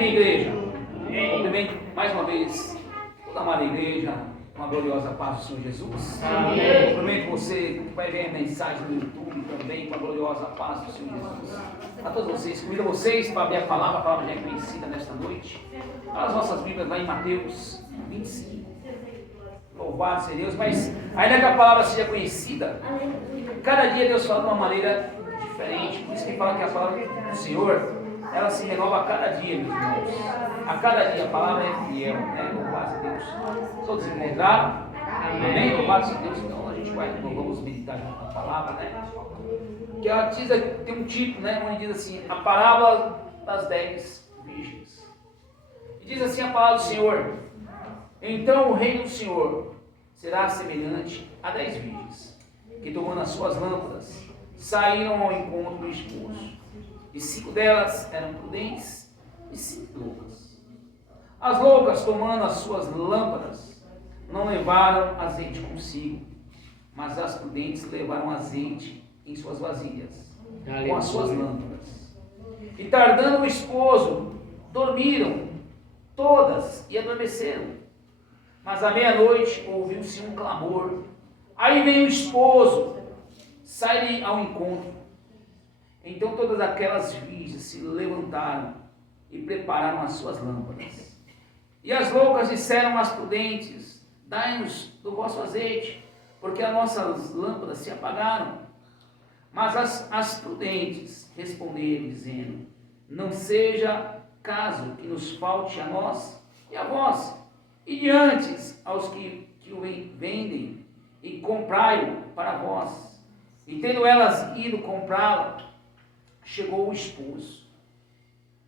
Amém, igreja? Cumprimento mais uma vez toda a amada igreja, uma gloriosa paz do Senhor Jesus. Amém. Cumprimento você que vai ver a mensagem no YouTube também, com a gloriosa paz do Senhor Jesus. A todos vocês, convido vocês para abrir a palavra já é conhecida nesta noite. As nossas Bíblias lá em Mateus 25. Louvado seja Deus, mas ainda que a palavra seja conhecida, cada dia Deus fala de uma maneira diferente. Por isso que fala que a palavra do Senhor, ela se renova a cada dia, meus irmãos. A cada dia a palavra é fiel, né? Louvado seja Deus. Todos encontraram? Amém? Louvado seja Deus. Então a gente vamos meditar junto na palavra, né? Que ela diz, tem um título, né? Onde diz assim, a parábola das 10 virgens. E diz assim a palavra do Senhor: então o reino do Senhor será semelhante a 10 virgens, que tomando as suas lâmpadas, saíram ao encontro do esposo. E 5 delas eram prudentes e 5 loucas. As loucas, tomando as suas lâmpadas, não levaram azeite consigo, mas as prudentes levaram azeite em suas vasilhas, com as suas lâmpadas. E tardando o esposo, dormiram todas e adormeceram. Mas à meia-noite ouviu-se um clamor. Aí vem o esposo, sai-lhe ao encontro. Então todas aquelas virgens se levantaram e prepararam as suas lâmpadas. E as loucas disseram às prudentes: dai-nos do vosso azeite, porque as nossas lâmpadas se apagaram. Mas as prudentes responderam, dizendo: não seja caso que nos falte a nós e a vós, e de antes aos que o vendem, e comprai-o para vós. E tendo elas ido comprá-la, chegou o esposo.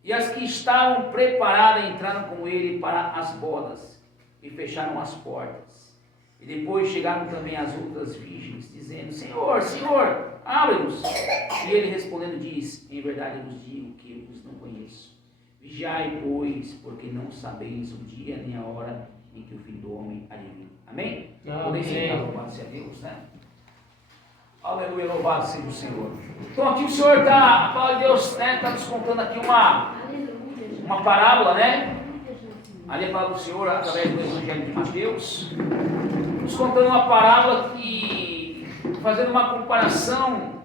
E as que estavam preparadas entraram com ele para as bodas, e fecharam as portas. E depois chegaram também as outras virgens, dizendo: Senhor, Senhor, abre-nos. E ele respondendo diz: em verdade eu vos digo que eu vos não conheço. Vigiai, pois, porque não sabeis o dia nem a hora em que o Filho do Homem há de vir. Amém? Podem sentar, louvado seja Deus, né? Aleluia, louvado seja o Senhor. Então aqui o Senhor está, a palavra de Deus, né, está nos contando aqui uma parábola, né? Ali a palavra do Senhor, através do Evangelho de Mateus, nos contando uma parábola que, fazendo uma comparação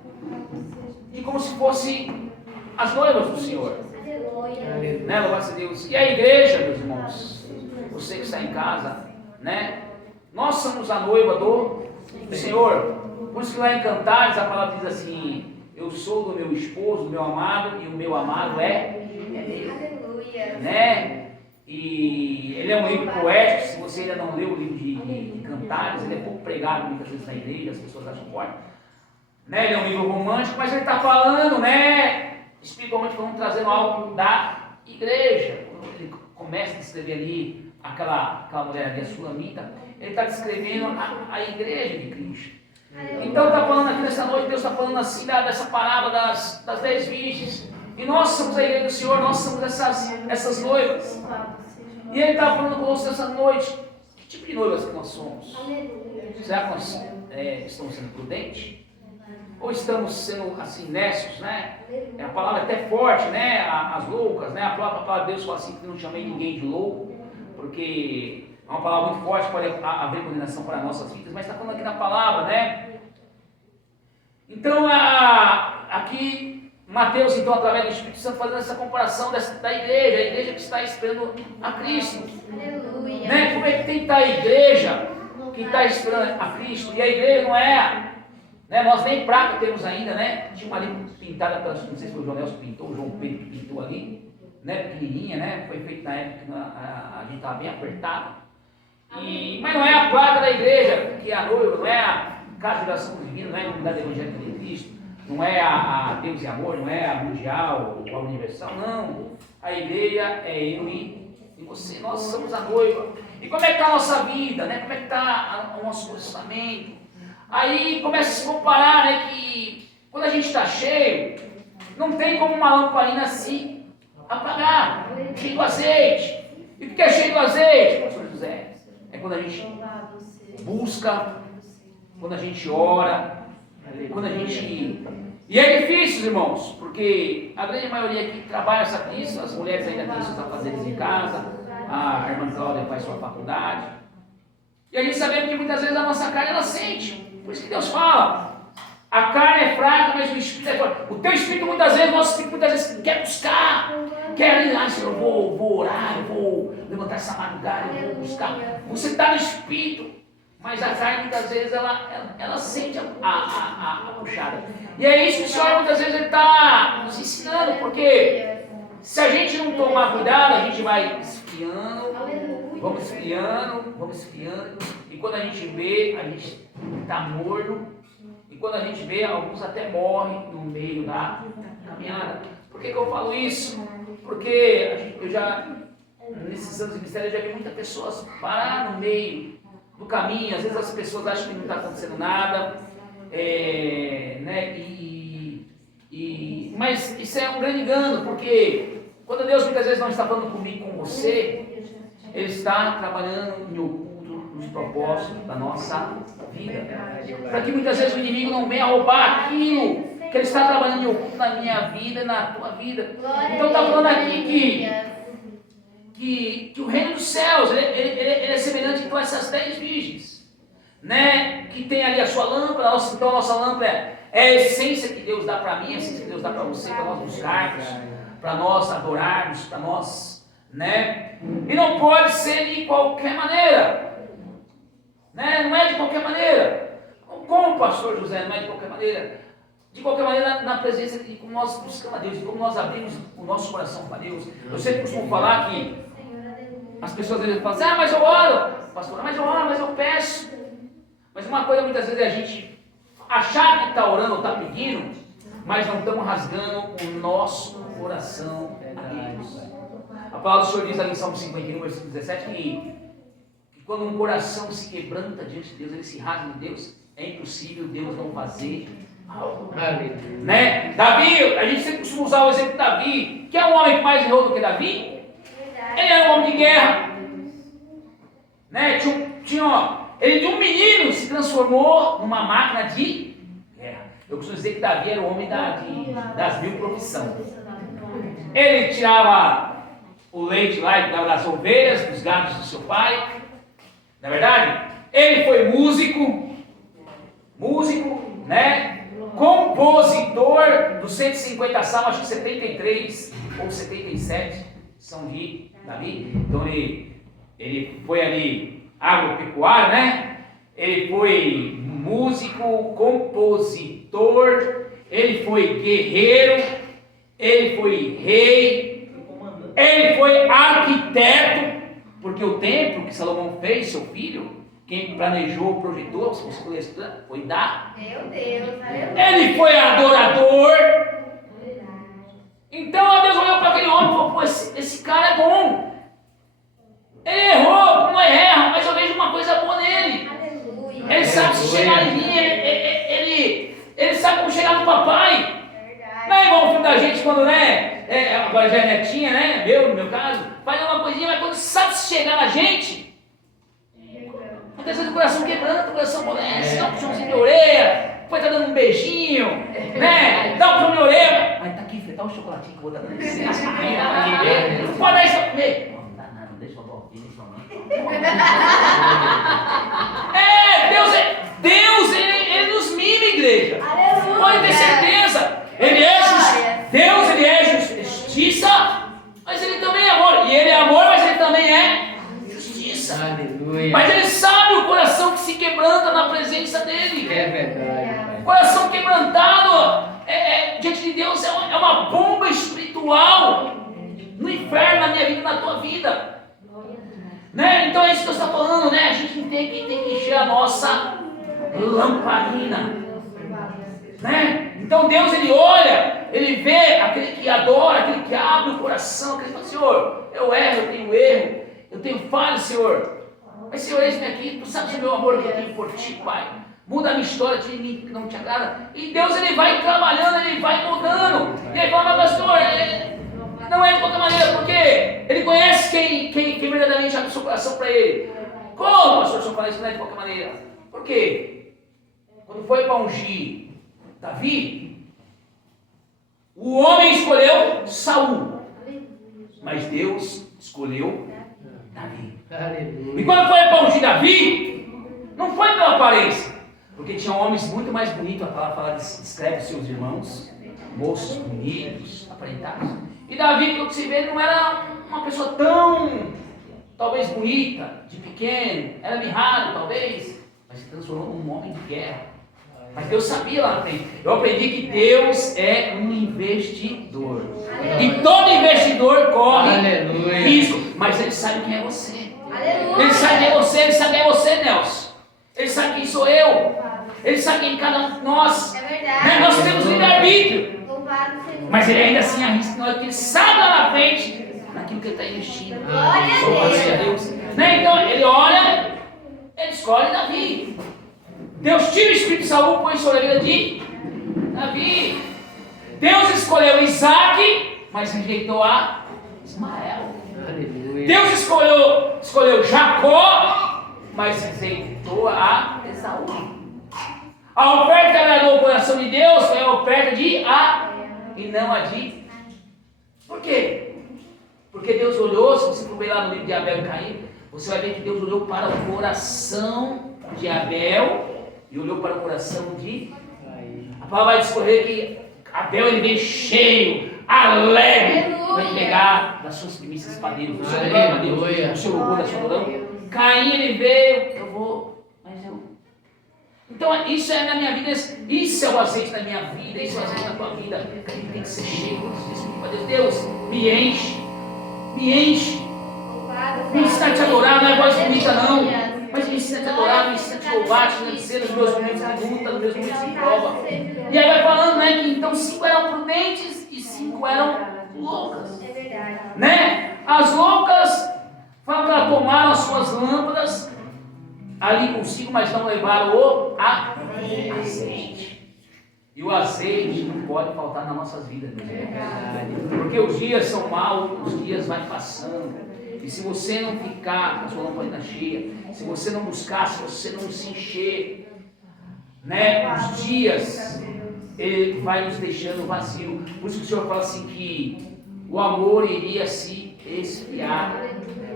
de como se fosse as noivas do Senhor. Né, louvado seja Deus. E a igreja, meus irmãos, você que está em casa, né? Nós somos a noiva do Senhor. Por isso que lá em Cantares a palavra diz assim: eu sou do meu esposo, do meu amado, e o meu amado é meu. Né? E ele é um livro poético. Se você ainda não leu o livro de Cantares, ele é pouco pregado muitas vezes na igreja, as pessoas acham forte. Né? Ele é um livro romântico, mas ele está falando, né? Espiritualmente falando, trazendo algo da igreja. Quando ele começa a descrever ali aquela mulher ali, a Sulamita, ele está descrevendo a igreja de Cristo. Então está falando aqui nessa noite, Deus está falando assim dessa parábola das 10 virgens. E nós somos a igreja do Senhor, nós somos essas noivas. E ele está falando conosco essa noite: que tipo de noivas que nós somos? Será que nós estamos sendo prudentes? Ou estamos sendo assim nécios, né? A palavra é até forte, né? As loucas, né? A própria palavra de Deus fala assim: que não chamei ninguém de louco, porque é uma palavra muito forte, pode haver condenação para nossas vidas, mas está falando aqui na palavra, né? Então, aqui, Mateus, então, através do Espírito Santo, fazendo essa comparação da igreja, a igreja que está esperando a Cristo. Aleluia. Né? Como é que tem que estar a igreja que está esperando a Cristo? E a igreja não é, né? Nós nem prata temos ainda, né? Tinha uma ali pintada, não sei se foi o João Nelson que pintou, o João Pedro que pintou ali, né? Pequenininha, né? Foi feito na época que a gente estava bem apertado. Mas não é a prata da igreja que é a noiva, não é a casa de oração divina, não é a comunidade evangélica de Cristo, não é a Deus e Amor, não é a mundial ou a universal, não. A igreja é eu e você, nós somos a noiva. E como é que está a nossa vida, né? Como é que está o nosso posicionamento? Aí começa a se comparar, né? Que quando a gente está cheio, não tem como uma lamparina se apagar, cheio do azeite. E o que é cheio do azeite, pastor José? É quando a gente busca, quando a gente ora, quando a gente E é difícil, irmãos, porque a grande maioria aqui trabalha isso, as mulheres ainda têm seus afazeres em casa, a irmã Cláudia faz sua faculdade. E a gente sabe que muitas vezes a nossa carne, ela sente. Por isso que Deus fala, a carne é fraca, mas o espírito é forte. O teu espírito muitas vezes, o nosso espírito muitas vezes quer buscar, quer ir lá, Senhor, eu vou orar, eu vou levantar essa madrugada, eu vou buscar. Você está no espírito, mas a carne muitas vezes ela sente a puxada. E é isso que o Senhor muitas vezes está nos ensinando, porque se a gente não tomar cuidado, a gente vai esfriando, vamos esfriando, e quando a gente vê, a gente está morno, e quando a gente vê, alguns até morrem no meio da caminhada. Por que eu falo isso? Porque eu já, nesses anos de ministério, eu já vi muitas pessoas parar no meio do caminho. Às vezes as pessoas acham que não está acontecendo nada, né? Mas isso é um grande engano, porque quando Deus muitas vezes não está falando comigo, com você, Ele está trabalhando em oculto nos propósitos da nossa vida, para que muitas vezes o inimigo não venha roubar aquilo que Ele está trabalhando em oculto na minha vida e na tua vida. Então está falando aqui que o reino dos céus ele é semelhante com essas 10 virgens, né? Que tem ali a sua lâmpada. Então a nossa lâmpada é a essência que Deus dá para mim, a essência que Deus dá para você, para nós buscarmos, para nós adorarmos, para nós, né? E não pode ser de qualquer maneira, né? Não é de qualquer maneira. Como o pastor José, não é de qualquer maneira. De qualquer maneira, na presença de como nós buscamos a Deus, de como nós abrimos o nosso coração para Deus. Eu sempre costumo falar que as pessoas às vezes falam assim, mas eu oro, pastor, mas eu oro, mas eu peço. Mas uma coisa muitas vezes é a gente achar que está orando ou está pedindo, mas não estamos rasgando o nosso coração a Deus. A palavra do Senhor diz ali em Salmo 51, versículo 17, que quando um coração se quebranta diante de Deus, ele se rasga em Deus, é impossível Deus não fazer algo. Né? Davi, a gente sempre costuma usar o exemplo de Davi, que é um homem que mais errou do que Davi. Ele era um homem de guerra, né? Ele de um menino se transformou numa máquina de guerra. Eu costumo dizer que Davi era o homem das 1000 profissões. Ele tirava o leite lá e dava das ovelhas, dos gados do seu pai. Não é verdade? Ele foi músico, né? Compositor dos 150 salmos, acho que 73 ou 77 são de Davi. Então ele foi ali agropecuário, né? Ele foi músico, compositor, ele foi guerreiro, ele foi rei, ele foi arquiteto, porque o templo que Salomão fez, seu filho, quem planejou, projetou, se você conhece, foi Davi. Meu Deus, ele foi adorador. Então Deus olhou para aquele homem e falou, pô, esse cara é bom. Ele errou, não erra, mas eu vejo uma coisa boa nele. Aleluia. Ele sabe se chegar em mim, ele sabe como chegar no papai. Verdade. Não é igual o filho da gente quando, né, agora já é netinha, né, no meu caso, faz uma coisinha, mas quando sabe se chegar na gente, muitas vezes o coração quebranta, o coração amolece, dá um puxãozinho de orelha, depois tá dando um beijinho, né, dá um puxão de orelha, mas tá aqui, filho, dá um chocolatinho que eu vou dar pra você, não pode dar isso pra comer. Não dá nada, não deixa eu voltar, deixa eu Deus, ele nos mima, igreja. Aleluia. Pode ter certeza. Deus, ele é justiça, mas ele também é amor. E ele é amor, mas ele também é justiça. Aleluia. Mas ele sabe o coração que se quebranta na presença dele. É verdade, Pai. Coração quebrantado diante de Deus é uma bomba espiritual no inferno, na minha vida e na tua vida. Né? Então é isso que Deus está falando, né? A gente tem que encher a nossa lamparina, né? Então Deus, ele olha, ele vê aquele que adora, aquele que abre o coração, aquele que fala, Senhor, eu erro, eu tenho falha, Senhor, mas Senhor, eis-me aqui, tu sabes o meu amor que eu tenho por ti, Pai, muda a minha história, tira de mim que não te agrada. E Deus, ele vai trabalhando, ele vai mudando, e aí fala, mas pastor, não é de qualquer maneira, porque ele conhece quem verdadeiramente abre o seu coração para ele. Como, pastor, o senhor fala isso? Não é de qualquer maneira. Por quê? Quando foi para ungir Davi, O homem escolheu Saul, mas Deus escolheu Davi. E quando foi para ungir Davi, não foi pela aparência, porque tinha homens muito mais bonitos. A palavra descreve seus irmãos, moços bonitos, aparentados. E Davi, pelo que se vê, não era uma pessoa tão, talvez, bonita, de pequeno, era mirrado, talvez, mas se transformou num homem de guerra. Mas Deus sabia lá na frente. Eu aprendi que Deus é um investidor. Aleluia. E todo investidor corre risco, mas Ele sabe quem é você. Aleluia. Ele sabe quem é você, Ele sabe quem é você, Nelson. Ele sabe quem sou eu. Ele sabe quem é cada um de nós. É verdade. Né? Nós temos livre-arbítrio. Mas Ele ainda assim arrisca, porque Ele sabe lá na frente naquilo que Ele está investindo. Glória a Deus. Né? Então Ele olha, Ele escolhe Davi. Deus tira o espírito de Saul, põe sobre a vida de Davi. Deus escolheu Isaac, mas rejeitou a Ismael. Deus escolheu Jacó, mas rejeitou a Esaú. A oferta que agradou o coração de Deus foi a oferta de A e não a de. Por quê? Porque Deus olhou, se você for ver lá no livro de Abel e Caim, você vai ver que Deus olhou para o coração de Abel e olhou para o coração de Caim. A palavra vai discorrer que Abel ele veio cheio, alegre, para entregar das suas primícias para Deus. O Senhor lembra a Deus, o Senhor louvor da sua adoração. Caim ele veio, eu vou, mas eu. Então isso é na minha vida, isso é o azeite da minha vida, isso é o azeite da tua vida. A gente tem que ser cheio para Deus. Deus, me enche, me enche. Me ensina a te adorar, não é voz bonita não. Mas me ensina a te adorar, me ensina a te louvar, te agradecer nos meus momentos de luta, nos meus momentos de prova. E aí vai falando, né, que então 5 eram prudentes e 5 eram loucas. É verdade. Né? As loucas falam que elas tomaram as suas lâmpadas ali consigo, mas não levaram o azeite. E o azeite não pode faltar nas nossas vidas, meus irmãos. Porque os dias são maus, os dias vão passando. E se você não ficar com a sua lamparina cheia, se você não buscar, se você não se encher, né, os dias, ele vai nos deixando vazio. Por isso que o Senhor fala assim que o amor iria se esfriar.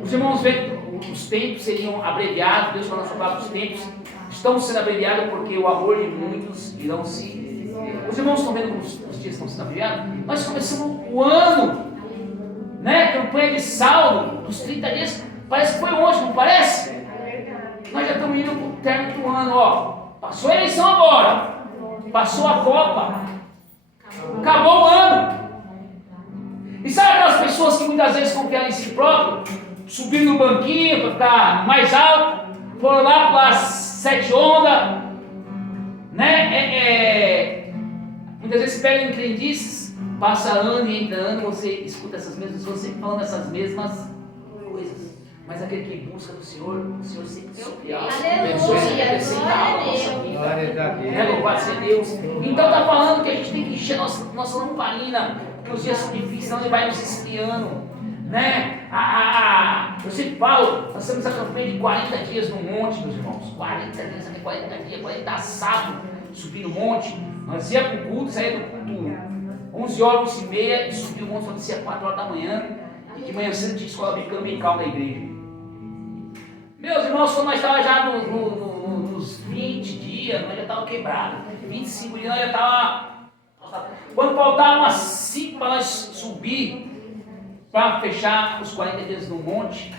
Os irmãos veem que os tempos seriam abreviados. Deus fala na sua palavra, os tempos estão sendo abreviados porque o amor de muitos irão se... Os irmãos estão vendo como os dias estão sendo abreviados? Nós começamos o ano, né, campanha de saldo dos 30 dias, parece que foi hoje, não parece? Nós já estamos indo para o término do ano, ó. Passou a eleição agora, passou a Copa, acabou o ano. E sabe aquelas pessoas que muitas vezes confiam em si próprio, subindo no banquinho para ficar mais alto, foram lá para as 7 ondas, né? Muitas vezes pegam em crendices. Passa ano e entra ano, você escuta essas mesmas pessoas sempre falando essas mesmas coisas. Mas aquele que busca do Senhor, o Senhor sempre supre algo. O Senhor sempre acrescenta algo à nossa vida. Louvado seja Deus. Então está falando que a gente tem que encher nossa lamparina, porque os dias são difíceis, senão Ele vai nos esfriando. Né? Eu sempre falo, nós temos a campanha de 40 dias no monte, meus irmãos. 40 dias, 40 dias, 40 assados, subir no monte. Nós íamos para o culto, saía do culto 11 horas, 11 e meia, e subiu o monte só descia 4 horas da manhã, e de manhã cedo tinha escola bíblica bem na igreja. Meus irmãos, quando nós estávamos já nos 20 dias, nós já estávamos quebrados. 25 dias nós já estávamos. Quando faltavam umas 5 para nós subir, para fechar os 40 dias no monte,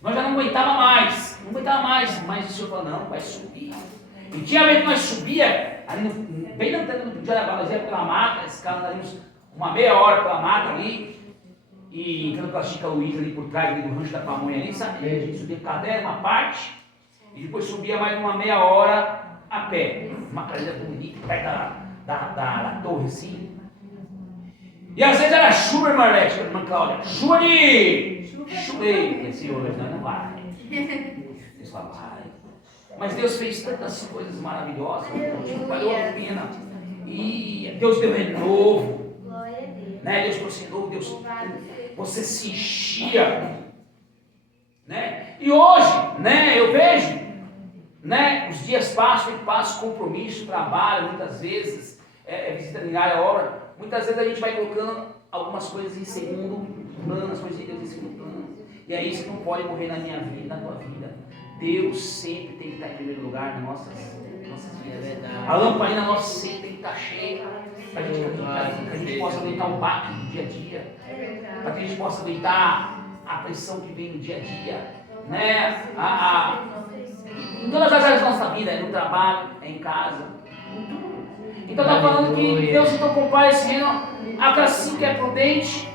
nós já não aguentávamos mais, mas o Senhor falou, não, vai subir. E tinha vez que nós subia, ali bem na entrada do Jarabá, nós íamos pela mata, esse cara ali uma meia hora pela mata ali, e entrando pela Chica Luiz ali por trás ali do rancho da pamonha ali, sabe? A gente subia com a cadeira, uma parte, e depois subia mais uma meia hora a pé. Uma cadeira bonita, perto da torre assim. E às vezes era chuva, irmã Marlete, irmã Cláudia, chuva esse hoje não vai. Eles falaram, vai. Mas Deus fez tantas coisas maravilhosas, valeu a pena. E Deus deu renovo. Né? Deus trouxe renovo, Deus, você se enchia. Né? E hoje, né, eu vejo, né, os dias passam e passam, compromisso, trabalho, muitas vezes, visita diária, obra. muitas vezes a gente vai colocando algumas coisas em segundo plano, as coisas de Deus em segundo plano. E é isso que não pode morrer na minha vida, na tua vida. Deus sempre tem que estar em primeiro lugar nas nossas vidas. A lamparina nossa sempre tem que estar cheia. Para que a gente possa aguentar o baque do dia a dia. Para que a gente possa aguentar a pressão que vem no dia a dia. Né? Em todas as áreas da nossa vida, é no trabalho, é em casa. Então está falando que Deus então comparecendo a assim que é prudente,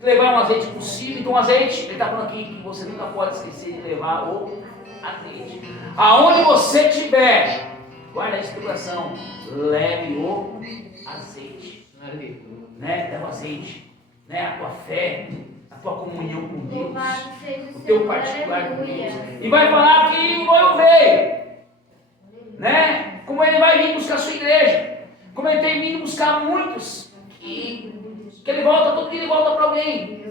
levar um azeite possível. Então o azeite, ele está falando aqui que você nunca pode esquecer de levar o azeite. Aonde você estiver, guarda isso no coração, leve o azeite. Né? Leva o azeite, né? A tua fé, a tua comunhão com Deus, o teu particular com Deus. E vai falar que o noivo veio, né? Como ele vai vir buscar a sua igreja, como ele tem vindo buscar muitos, que ele volta, todo dia ele volta para alguém.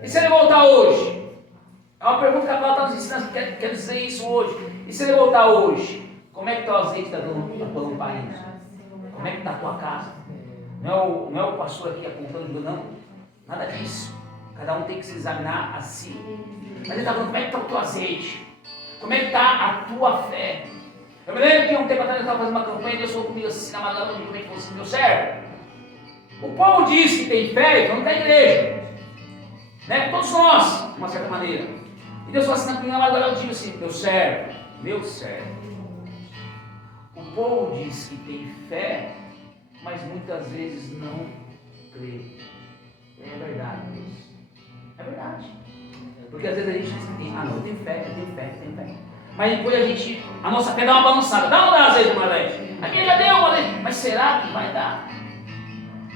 E se ele voltar hoje? É uma pergunta que a palavra está nos ensinando, quer dizer isso hoje. E se ele voltar hoje? Como é que está o azeite da tua lamparina? Como é que está a tua casa? Não é o pastor aqui apontando, não. Nada disso. Cada um tem que se examinar a si. Mas ele está falando, como é que está o teu azeite? Como é que está a tua fé? Eu me lembro que um tempo atrás eu estava fazendo uma campanha e Deus falou comigo assim, na madrugada, como é que fosse, meu servo. O povo diz que tem fé, então não tem igreja. Né? Todos nós, de uma certa maneira. E Deus falou assim, na madrugada eu digo assim, meu servo. O povo diz que tem fé, mas muitas vezes não crê. É verdade isso. É verdade. Porque às vezes a gente diz que tem, não, eu tenho fé. Mas depois a nossa fé dá uma balançada. Dá ou não dá às vezes uma vez? Aqui já deu uma vez. Mas será que vai dar?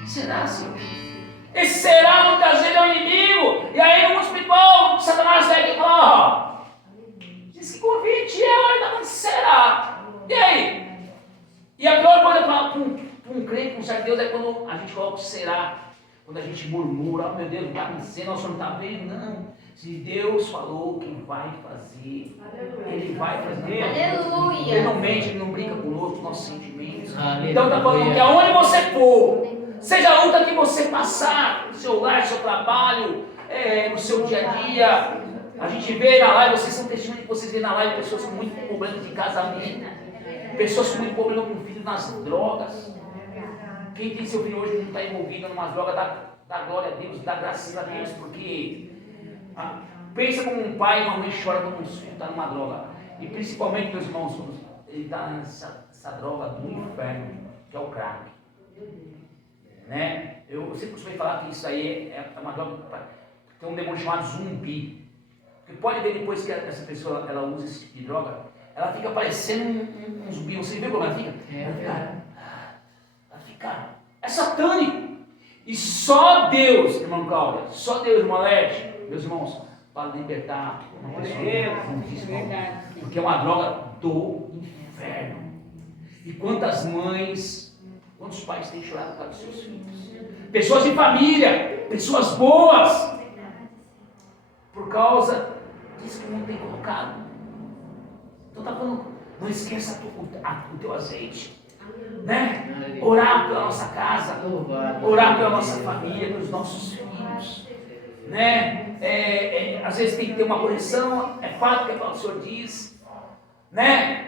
Será, Senhor? Esse será muitas vezes é o inimigo. E aí no mundo espiritual, Satanás vai aqui e fala, diz que com 20 anos, será? E aí? E a pior coisa para um crente, com um certo Deus, é quando a gente coloca o será. Quando a gente murmura, meu Deus, não está acontecendo, nós não está vendo, não. Se Deus falou que vai fazer, Ele vai fazer. Aleluia. Ele não mente, Ele não brinca conosco, com nossos sentimentos. Aleluia. Então está falando que aonde você for, seja a luta que você passar, no seu lar, no seu trabalho, no seu dia a dia, a gente vê na live, vocês são testemunhos que vocês vêem na live pessoas com muito problema de casamento, pessoas com muito problema com filhos nas drogas. Quem tem seu filho hoje que não está envolvido em umas drogas, dá glória a Deus, dá graças a Deus, porque pensa como um pai e uma mãe chora quando um filho está numa droga. E principalmente, meus irmãos, quando ele está nessa droga do inferno, que é o crack. Né? Eu sempre costumo falar que isso aí é uma droga, tem um demônio chamado zumbi. Porque pode ver depois que essa pessoa ela usa esse tipo de droga, ela fica parecendo um zumbi. Você viu como ela fica? Ela fica. É satânico. E só Deus, irmão Cláudia, só Deus, irmão Alete, meus irmãos, para libertar uma pessoa. Porque é uma droga do inferno. E quantas mães, quantos pais têm chorado por causa dos seus filhos? Pessoas de família, pessoas boas, por causa disso que o mundo tem colocado. Então está falando, não esqueça o teu azeite. Né? Orar pela nossa casa, orar pela nossa família, pelos nossos filhos, né? Às vezes tem que ter uma correção, é fato que o Senhor diz, né?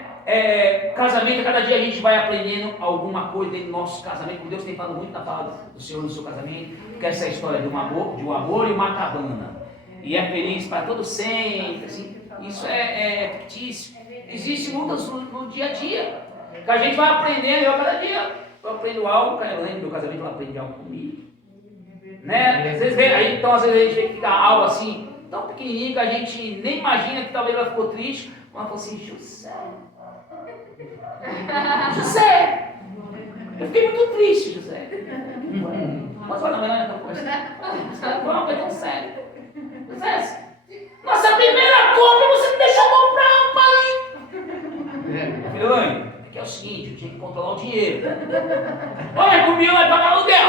Casamento, cada dia a gente vai aprendendo alguma coisa dentro do nosso casamento, porque Deus tem falado muito na palavra do Senhor no seu casamento, que essa é a história de um amor e uma cabana, e é feliz para todo sempre, assim, isso é fictício. Existem lutas no dia a dia, que a gente vai aprendendo, eu cada dia eu aprendo algo, eu lembro do meu casamento, ela aprende algo comigo, né? Às vezes aí, então às vezes a gente vê que dá algo assim, tão pequenininho que a gente nem imagina que talvez ela ficou triste, quando ela falou assim, José, eu fiquei muito triste, José. Mas olha, amanhã eu estou conversando, não foi tão sério. José, nossa primeira compra você me deixou comprar um palito. Filho, mãe, que é o seguinte, eu tinha que controlar o dinheiro. Olha, comigo vai pagar aluguel.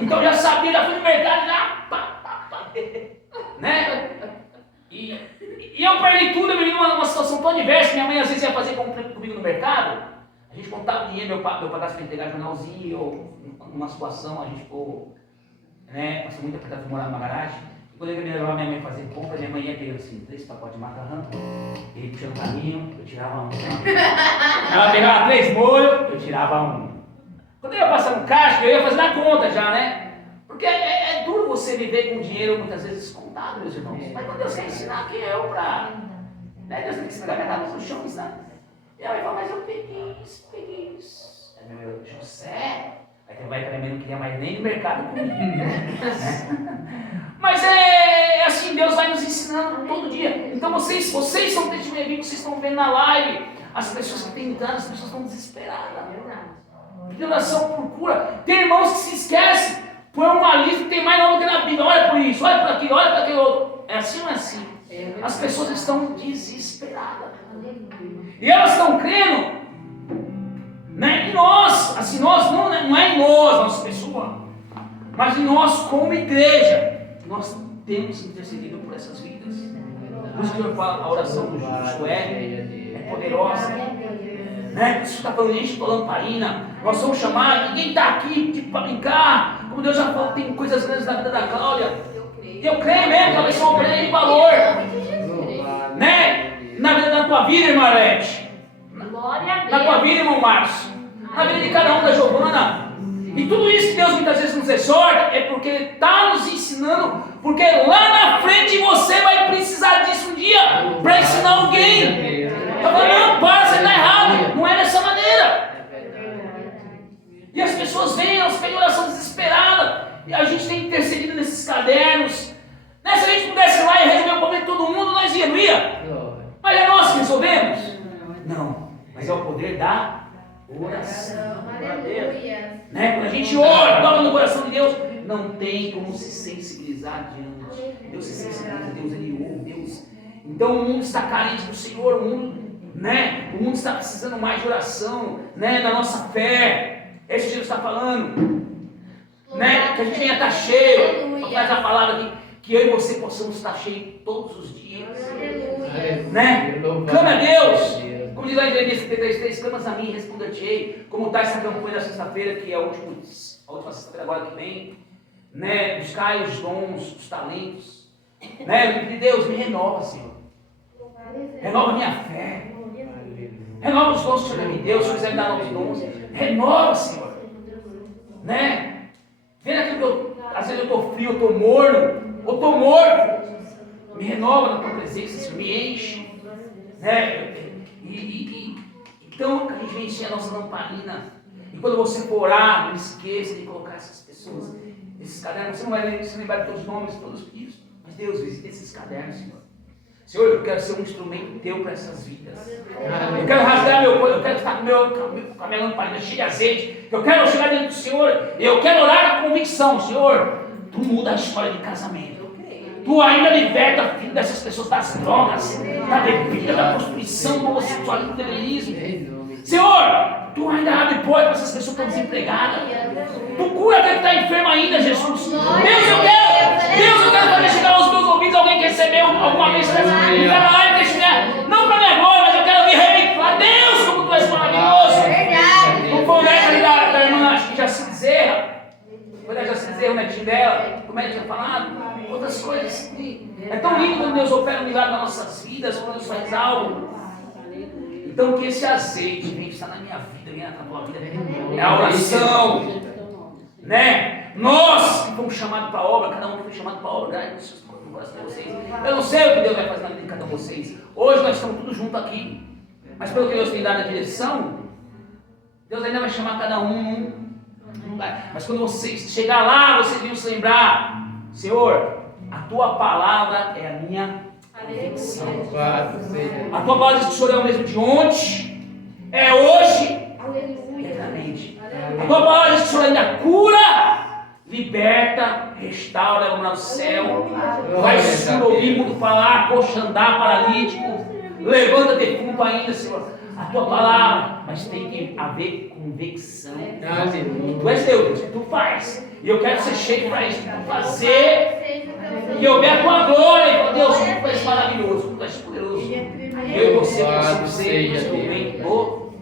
Então já sabia, já fui no mercado, já. Né? E eu perdi tudo, eu me vi numa situação tão diversa. Minha mãe às vezes ia fazer compra comigo no mercado. A gente contava dinheiro, meu padrasto para entregar jornalzinho, ou numa situação, a gente ficou, né, passou muito apertado de morar numa garagem. E quando eu ia levar minha mãe fazer compra, minha mãe ia pegando assim, 3 pacotes de macarrão, ele puxando o caminho, eu tirava um. Ela pegava 3 molhos, eu tirava um. Quando eu ia passar no caixa, eu ia fazer na conta já, né? Porque é duro você viver com dinheiro muitas vezes descontado, meus irmãos. Mas quando Deus quer ensinar quem é eu pra... Né? Deus tem que esfregar minha cabeça no chão, ensinar. Minha mãe fala, mas eu peguei isso. Aí meu José... Aí tem vai para mim, não queria mais nem no mercado comigo. Mas é assim, Deus vai nos ensinando todo dia. Então vocês são testemunha viva, vocês estão vendo na live, as pessoas que têm dano, as pessoas estão desesperadas. De oração por cura. Tem irmãos que se esquecem, põe uma lista que tem mais nome que na Bíblia. Olha por isso, olha por aquilo, olha por aquele outro. É assim ou não é assim? As pessoas estão desesperadas. E elas estão crendo, né, em nós. Assim, nós não é em nós, nossa pessoa, mas em nós como igreja. Nós temos intercedido por essas vidas. Por isso que eu falo, a oração do justo é poderosa. Né? Isso está falando, enche tua lamparina. Nós somos chamados, ninguém está aqui tipo, para brincar. Como Deus já falou, tem coisas grandes na vida da Cláudia. Eu creio mesmo que ela vai ser uma grande valor. Né? Na vida da tua vida, irmã Arlete. Na tua vida, irmão Marcos. Na vida de cada um, da Giovana. E tudo isso que Deus muitas vezes nos exorta é porque Ele está nos ensinando, porque lá na frente você vai precisar disso um dia para ensinar alguém. Eu falo, não, para, você está errado, não é dessa maneira. E as pessoas vêm, elas pedem oração desesperada, e a gente tem intercedido nesses cadernos. Né? Se a gente pudesse ir lá e resolver o problema de todo mundo, nós ia, não ia? Mas é nós que resolvemos? Não, mas é o poder da oração. Né? Quando a gente ora, toca no coração de Deus, não tem como se sensibilizar diante. Deus se sensibiliza, Deus ele ouve, Deus. Então o mundo está carente do Senhor, o mundo está precisando mais de oração, né? Da nossa fé. Esse Jesus está falando, né? Que a gente venha estar cheio, faz a palavra que eu e você possamos estar cheios todos os dias, né? Clama a Deus. Como diz lá em Jeremias 33, clamas a mim e responda-te-ei. Como está essa campanha da sexta-feira, que é a última sexta-feira agora que vem, né? Buscai os dons, os talentos, né? Eu pedi, Deus, me renova, Senhor. Renova a minha fé. Renova os dons que o Senhor me deu. Se eu quiser me dar novos dons, renova, Senhor. Né? Vendo aquilo que às vezes eu estou frio, eu estou morno, ou estou morto. Me renova na tua presença, Senhor. Me enche. Né? Então, a gente vai encher a nossa lamparina. E quando você for orar, não esqueça de colocar essas pessoas nesses cadernos. Você não vai se lembrar de todos os nomes, todos os filhos. Mas Deus, visita esses cadernos, Senhor. Senhor, eu quero ser um instrumento teu para essas vidas. Eu quero rasgar meu corpo, eu quero estar com a minha lamparina cheia de azeite. Eu quero chegar dentro do Senhor. Eu quero orar com convicção, Senhor. Tu muda a história de casamento. Tu ainda liberta a vida dessas pessoas das drogas, da bebida, da prostituição, do homossexualismo, do bebelismo. Senhor, tu ainda abre porta para essas pessoas que estão desempregadas. Tu cura aquele que está enfermo ainda, Jesus. Deus, eu quero fazer chegar aos meus ouvidos alguém que recebeu alguma vez na live deste dia. Não para minha glória, mas eu quero me reivindicar. Deus, como tu és maravilhoso. Não foi o neto da irmã, acho que Jaci Bezerra. Foi da Jaci Bezerra, o netinho dela. Como é que tinha falado? Outras coisas. É tão lindo quando Deus opera um milagre nas nossas vidas, quando Deus faz algo. Então que esse azeite venha estar na minha vida, venha na tua vida. É a oração. Né? Nós que fomos chamados para a obra, cada um foi chamado para a obra, no coração de vocês. Eu não sei o que Deus vai fazer na vida de cada um de vocês. Hoje nós estamos todos juntos aqui. Mas pelo que Deus tem dado a direção, Deus ainda vai chamar cada um. Mas quando vocês chegar lá, vocês vão se lembrar. Senhor, a tua palavra é a minha convicção. A tua palavra diz que o Senhor é o mesmo de ontem, é hoje, eternamente. A tua palavra diz que o Senhor ainda cura, liberta, restaura, leva no céu, vai surdo, ouvir, mudo falar, coxa andar, paralítico, levanta defunto ainda, Senhor. A tua palavra, mas tem que haver convicção. Tu és Deus, tu faz. E eu quero ser cheio para isso, tu fazer. E eu ver a tua glória. Deus, tu és maravilhoso, tu és poderoso. Eu e você possamos ser instrumento do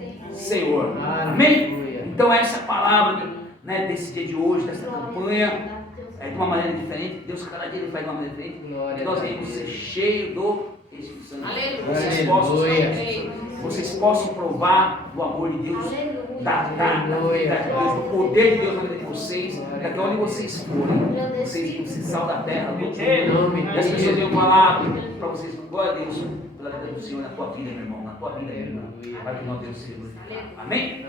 Senhor. Amém? Então essa palavra, né, desse dia de hoje, dessa campanha, de uma maneira diferente. Deus cada dia ele faz de uma maneira diferente. Que nós venhamos ser cheios do Espírito Santo. Vocês possam provar do amor de Deus, do poder de Deus na vida de vocês, que até onde vocês forem, vocês vão ser sal da terra, do mundo. E as pessoas venham falar para vocês, glória a Deus, pela vida do Senhor na tua vida, meu irmão, na tua vida, meu irmão. Para que nós Deus seja glorificado. Amém?